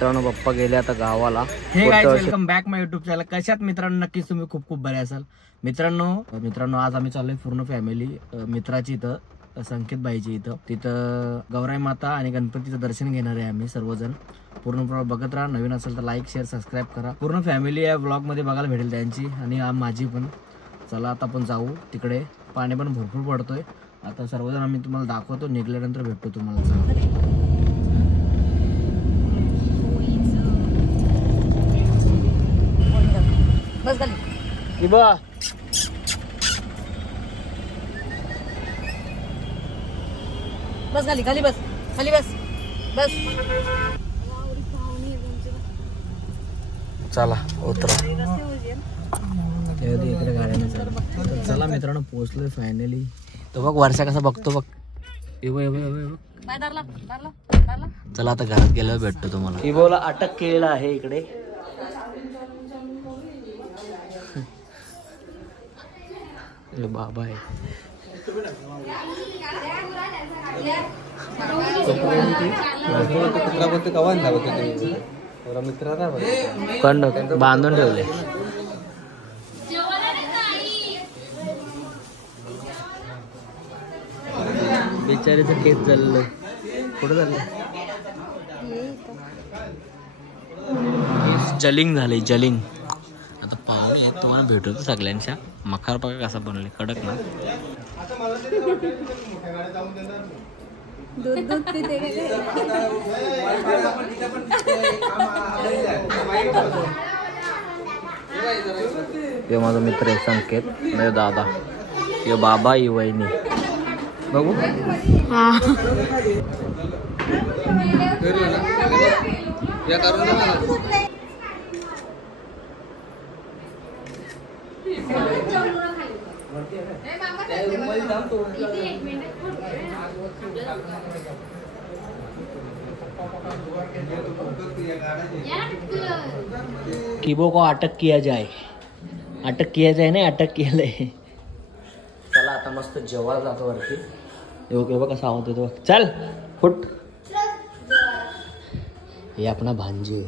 मित्रांनो पप्पा गेले आता गावाला. हे गाईज वेलकम बॅक माय युट्यूब चॅनल. कशात मित्रांनो, नक्कीच तुम्ही खूप खूप बरे असाल. मित्रांनो आज आम्ही चाललोय पूर्ण फॅमिली मित्राची इथं संकेत बाईची इथं. तिथं गौराई माता आणि गणपतीचं दर्शन घेणार आहे आम्ही सर्वजण. पूर्ण ब्लॉग बघत राहा. नवीन असेल तर लाईक शेअर सबस्क्राईब करा. पूर्ण फॅमिली या ब्लॉग मध्ये बघायला भेटेल त्यांची आणि माझी पण. चला आता आपण जाऊ तिकडे. पाणी पण भरपूर पडतोय. आता सर्वजण आम्ही तुम्हाला दाखवतो. निघल्यानंतर भेटतो तुम्हाला. बस खाली इबा बस खाली खाली बस खाली बस बस. चला उतरा. इकडे गाड्याने चला मित्रांनो पोहोचलोय फायनली. तो बघ वर्षा कसा बघतो बघ. चला आता घरात गेल्यावर भेटतो तुम्हाला. इबोला अटक केलेला आहे इकडे. बाबा आहे बांधून ठेवले. बिचारीचं केस चाललंय. कुठं चाललंय? जलिंग झालंय जलिंग. आता पाहुणे आहेत तुम्हाला भेटवतो सगळ्यांच्या. मखार बघा कसा बनवले कडक ना. हे माझा मित्र आहे संकेत. म्हणजे दादा. हे बाबा ही वहिनी. बघू किबो को अटक किया जाए. अटक किया जाए नाही अटक केलंय. चला आता मस्त जेवायला जातो वरती. हे बघ कसा आवाज येतो. चल फुट. हे आपला भांजे.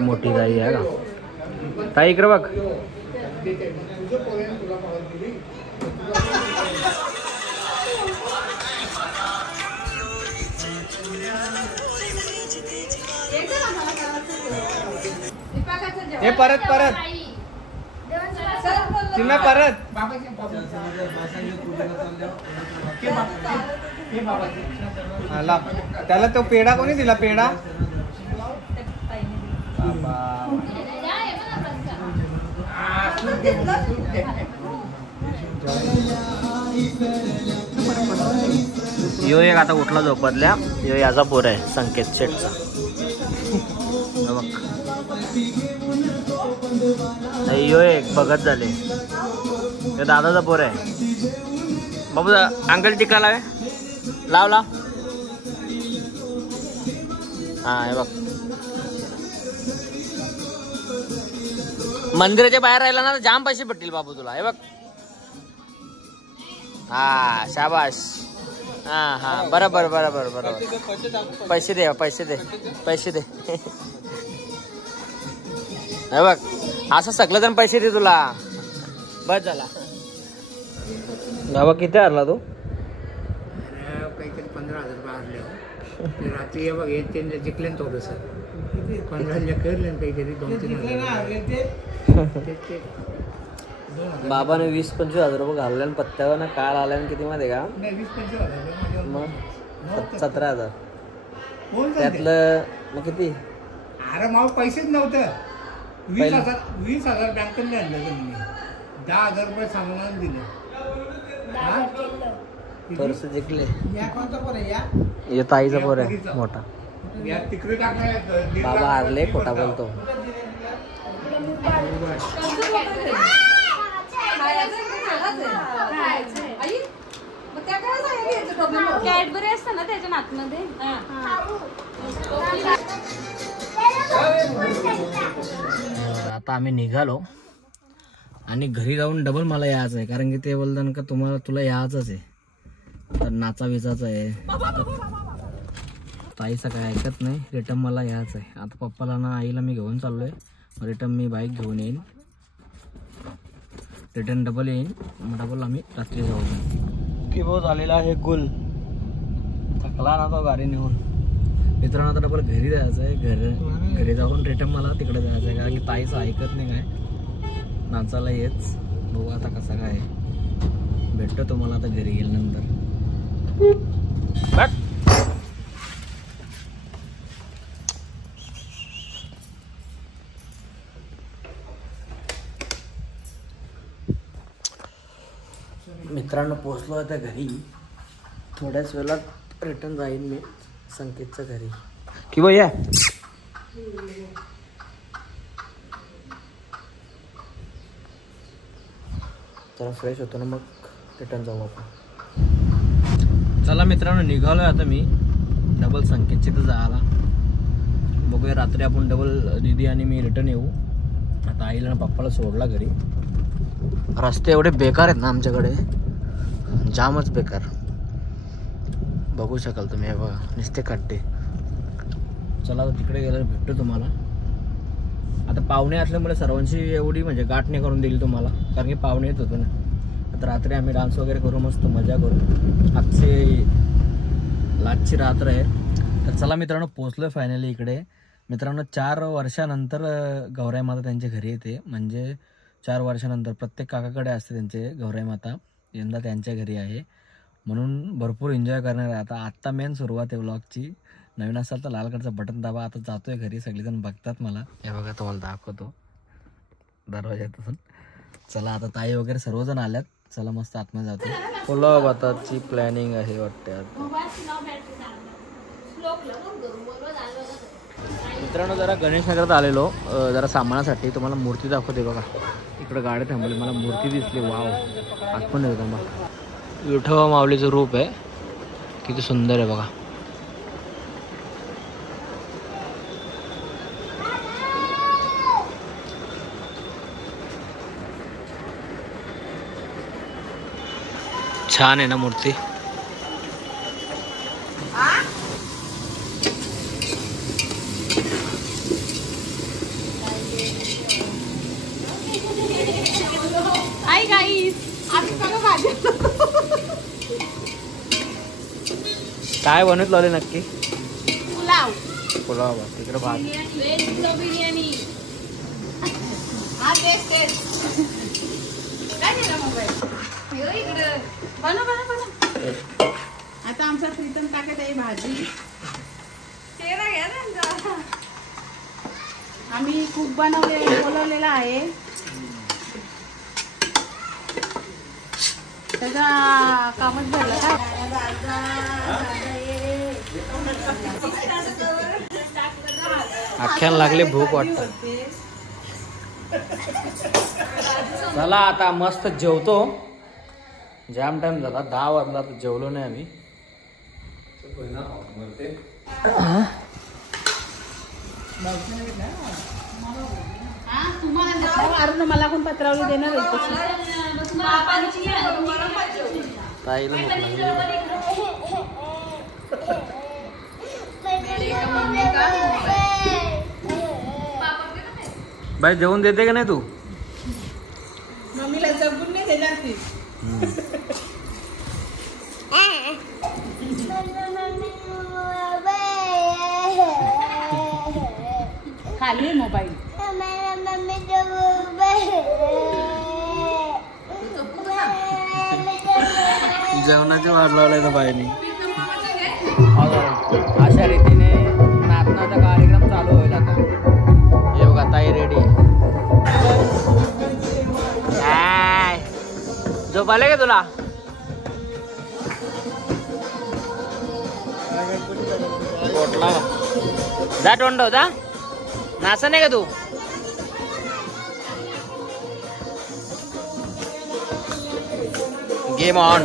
मोठी गाई आहे का ताई? इकडे बघ. हे परत परत चिन्ह परत. त्याला तो पेढा कोणी दिला? पेढा यो एक आता उठला झोपतल्या. यो याचा पोर आहे संकेत शेटचा. यो एक बघत झाले. यो दादाचा पोर आहे. बाबू अंकल टिका लावे. लाव लाव. हा हे बघ. मंदिराच्या बाहेर राहिला ना तर जाम पैसे भेटतील बाबू तुला. हे बघ. हा शाबाश. हा हा बरोबर बरोबर बरोबर. पैसे दे पैसे दे पैसे दे. हे बघ असं सगळं जण पैसे दे तुला. बस झाला. बाबा किती हरला तू? काहीतरी 15,000 हरले. रात्री हे बघ हे त्यांनी जिंकले थोडस. 15 करले काहीतरी 2-3 बाबाने 20-25 हजार रुपये घालले आणि पत्त्यावर ना काल आल्या किती माहिती का? 20-25 हजार. मग 17,000. त्यातलं मग किती? अरे मग पैसेच नव्हतं. 20,000 बँकेने आणलं त्यांनी. 10,000 रुपये सामान दिले. पर्स जिंकले. हे ताईचा पोर आहे मोठा. तिकडे टाकलं. बाबा हारले खोटा बोलतो. कॅडबरी असतं ना त्याच्या नातमध्ये. आता आम्ही निघालो आणि घरी जाऊन डबल मला यायचं आहे, कारण की ते बोलतात का तुला यायचंच आहे, तर नाचा विचाचा आहे. ताईचं काय ऐकत नाही, रिटर्न मला यायचं आहे. आता पप्पाला ना आईला मी घेऊन चाललोय, रिटर्न मी बाईक घेऊन येईन, रिटर्न डबल येईन, डबल आम्ही रात्री जाऊ. की भाऊ झालेला आहे गुल, थकला ना तो गाडी नेऊन. मित्रांनो आता डबल घरी जायचं आहे, घरी जाऊन रिटर्न मला तिकडे जायचं आहे, कारण की ताईचं ऐकत नाही काय, नाचायला येच. बघू आता कसं काय, भेटतो तुम्हाला आता घरी गेल्यानंतर. मित्रांनो पोचलो आता घरी, थोड्याच वेळात रिटर्न जाईन मी संकेतच्या घरी. किंवा या जरा फ्रेश होतो ना, मग रिटर्न जाऊ आपण. चला मित्रांनो निघालोय आता मी डबल संकेतची तर जायला. बघूया रात्री आपण डबल दीदी आणि मी रिटर्न येऊ. आता आईला ना पप्पाला सोडला घरी. रस्ते एवढे बेकार आहेत ना आमच्याकडे, जामच बेकार. बघू शकाल तुम्ही, हे बघा नुसते खड्डे. चला आता तिकडे गेल्यावर भेटतो तुम्हाला. आता पाहुणे असल्यामुळे सर्वांची एवढी म्हणजे गाठ नाही करून दिली तुम्हाला, कारण की पाहुणे येत होतो ना. आता रात्री आम्ही डान्स वगैरे करू, मस्त मजा करू. लाजची रात्र आहे. तर चला मित्रांनो पोचलोय फायनली इकडे. मित्रांनो 4 वर्षानंतर गौराई माता त्यांच्या घरी येते, म्हणजे 4 वर्षानंतर. प्रत्येक काकाकडे असते त्यांचे गौराई माता, यंदा त्यांच्या घरी आहे, म्हणून भरपूर एन्जॉय करणार आहे. आत्ता मेन सुरुवात आहे व्लॉगची. नवीन असाल तर लाल कलरचं बटन दाबा. आता जातोय घरी, सगळेजण बघतात मला. हे बघा तुम्हाला दाखवतो दरवाज्यातून. चला आता ताई वगैरे सर्वजण आल्यात, चला मस्त आतमध्ये जातो. पुलाव भाताची प्लॅनिंग आहे वाटते आता. मित्रांनो जरा गणेश नगरात आलेलो जरा सामानासाठी. तुम्हाला मूर्ती दाखवते बघा, इकडे गाडी थांबवली, मला मूर्ती दिसली. वाव, आतमध्ये येतो मग. विठोबा माऊलीचं रूप आहे, किती सुंदर आहे बघा. छान आहे ना मूर्ती. काय बनवत लावले नक्की? पुलाव. पुलाव तिकडे भात. बिर्याणी. आता आमचा प्रीतम टाकत आहे भाजी. आम्ही खूप बोलवलेला आहे, त्याचा कामच झालं का. अख्ख्याला लागले भूक वाटत. चला आता मस्त जेवतो. जाम टाइम झाला, 10 वाजला, तर जेवलो नाही आम्ही. तुम्हाला मला कोण पत्रावली देणार ताईला बाई जेवण देते का नाही तू? मम्मीला जपून नाही देणार ती. खाली मोबाईल. जेवणाची वाट लावलाय तर बाईनी. अशा रीतीने नाचण्याचा कार्यक्रम चालू होईल आता. हे बघा ताई रेडी. झोप आले का तुला? पोटला जा तोंड जा. नाचा नाही का तू? Game on.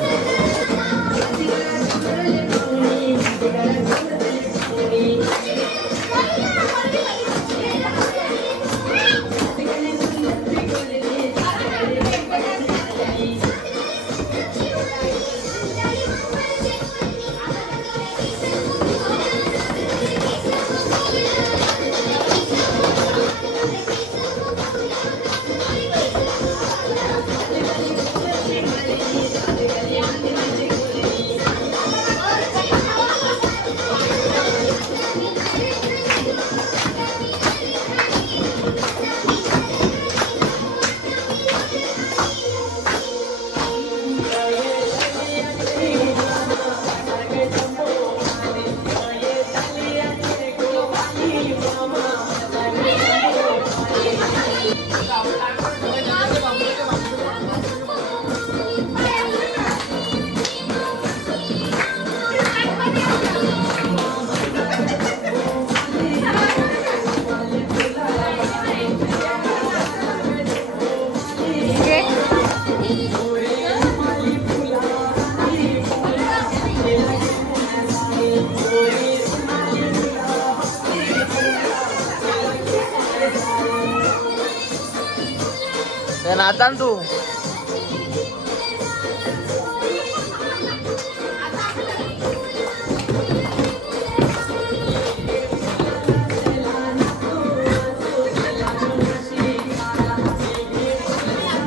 नाचा ना तू.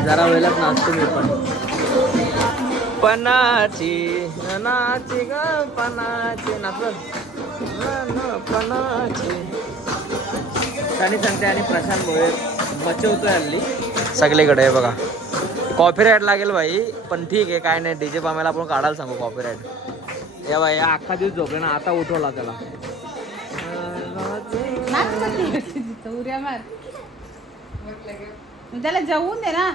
जरा वेळात नाचतो मी पण. पणाची नाची ग पणाची पणाची सानी सांगते आणि प्रशांत भोयर मचवतोय हल्ली सगळीकडे. आहे बघा कॉपीराईट लागेल भाई, पण ठीक आहे काय नाही. डीजे पामेला आपण काढायला सांगू कॉपीराईट. या भाई अख्खा दिवस झोपले ना, आता उठवला त्याला. त्याला जाऊन दे ना.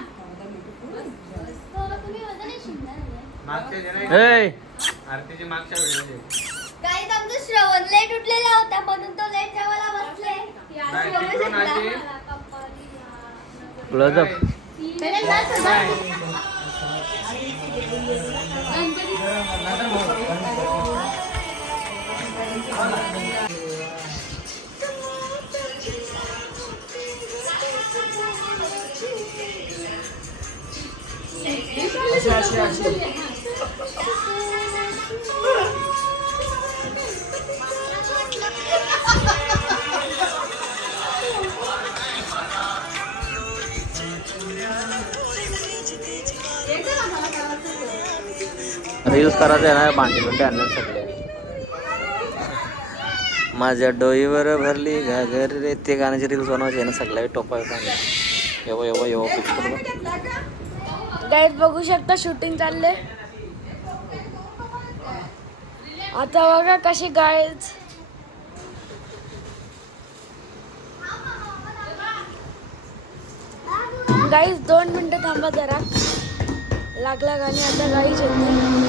आरतीची मागच्या व्हिडिओ काही आमचं श्रवण लेट उठलेला होता म्हणून तो लेट जेवायला बसले. रील्स करायचं आहे ना, भांडी आणणार सगळे. माझ्या डोईवर भरली घागर रे, ते गाण्याची रील्स बनवायची आहे ना, सगळ्या टोपा येव गाईज बघू शकता शूटिंग चालले. आता बघा कशी गाईज गाईज 2 मिनिटं थांबा जरा. लागला गाणी आता गाईच येते.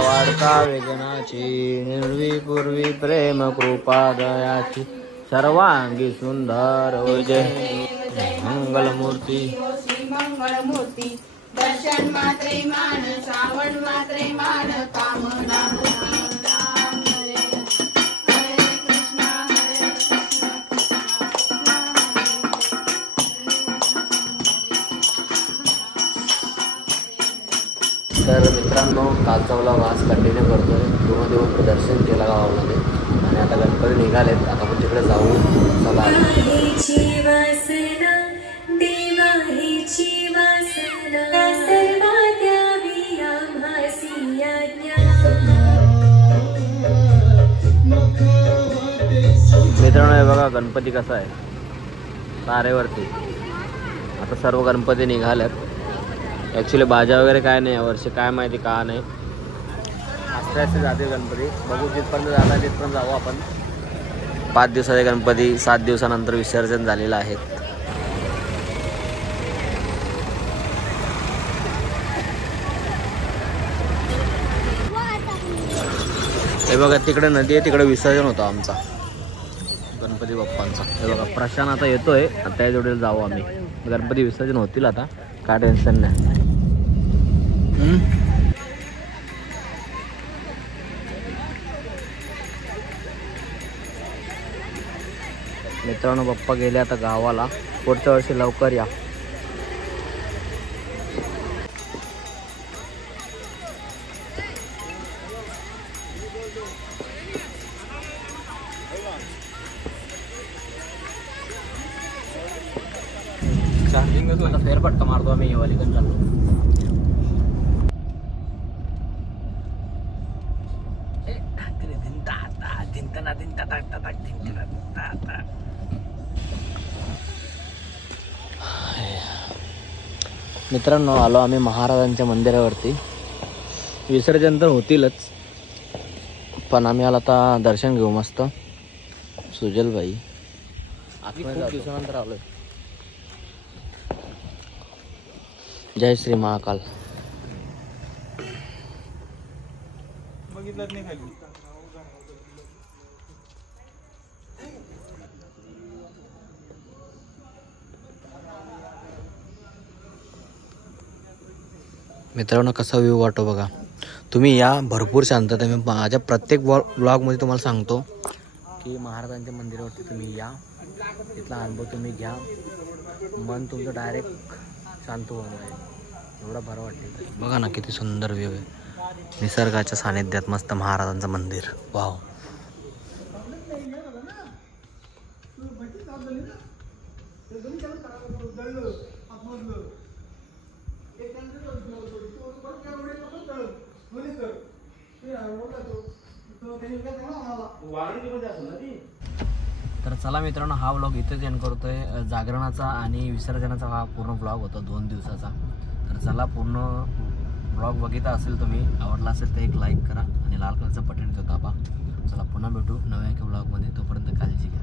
वाढता वेदनाची निर्वी पूर्वी प्रेम कृपा दयाची सर्वांगी सुंदर जय मंगलमूर्ती. मंगलमूर्ती दर्शन मात्रे मान श्रावण मात्रे मान कामना तर मित्रांनो, कालचा व्लॉग आज कंटिन्यू करतोय. देऊन दर्शन केलं गावामध्ये आणि आता गणपती निघालेत. आता आपण तिकडे जाऊ. चला. मित्रांनो हे बघा गणपती कसा आहे तारेवरती. आता सर्व गणपती निघाल्यात. ॲक्च्युली भाज्या वगैरे काय नाही यावर्षी, काय माहिती का नाही. असे असे जाते गणपती. बघू जिथपर्यंत झाला तिथपर्यंत जाऊ आपण. 5 दिवसाचे गणपती 7 दिवसानंतर विसर्जन झालेलं आहे. हे बघा तिकडे नदी आहे, तिकडे विसर्जन होतं आमचा गणपती बाप्पांचा. हे बघा प्रशांत आता येतोय. आता या जोडीला जाऊ आम्ही. गणपती विसर्जन होतील आता, काय टेन्शन नाही. मित्रांनो पप्पा गेले आता गावाला. पुढच्या वर्षी लवकर या. आता फेरफटका मारतो आम्ही वालीकडे चाललो. मित्रांनो आलो आम्ही महाराजांच्या मंदिरावरती. विसर्जन तर होतीलच, पण आम्ही आला आता दर्शन घेऊ मस्त. सुजल भाई खूप दिवसानंतर आलोय. जय श्री महाकाल. मित्रांनो कसा व्ह्यू वाटतो बघा. तुम्ही या भरपूर शांतता. मी माझ्या प्रत्येक ब्लॉगमध्ये तुम्हाला सांगतो की महाराजांच्या मंदिरावरती तुम्ही या, तिथला अनुभव तुम्ही घ्या, मन तुमचं डायरेक्ट शांत होणार आहे. एवढं बरं वाटते. बघा ना किती सुंदर व्ह्यू आहे. निसर्गाच्या सानिध्यात मस्त महाराजांचं मंदिर. वाव. तर चला मित्रांनो, हा व्लॉग इथेच एंड करतोय. जागरणाचा आणि विसर्जनाचा हा पूर्ण व्लॉग होता 2 दिवसाचा. तर चला, पूर्ण व्लॉग बघितला असेल तुम्ही, आवडला असेल तर एक लाईक करा आणि लाल कलरचं बटन इथं दाबा. चला पुन्हा भेटू नव्या एका व्लॉगमध्ये. तोपर्यंत काळजी घ्या.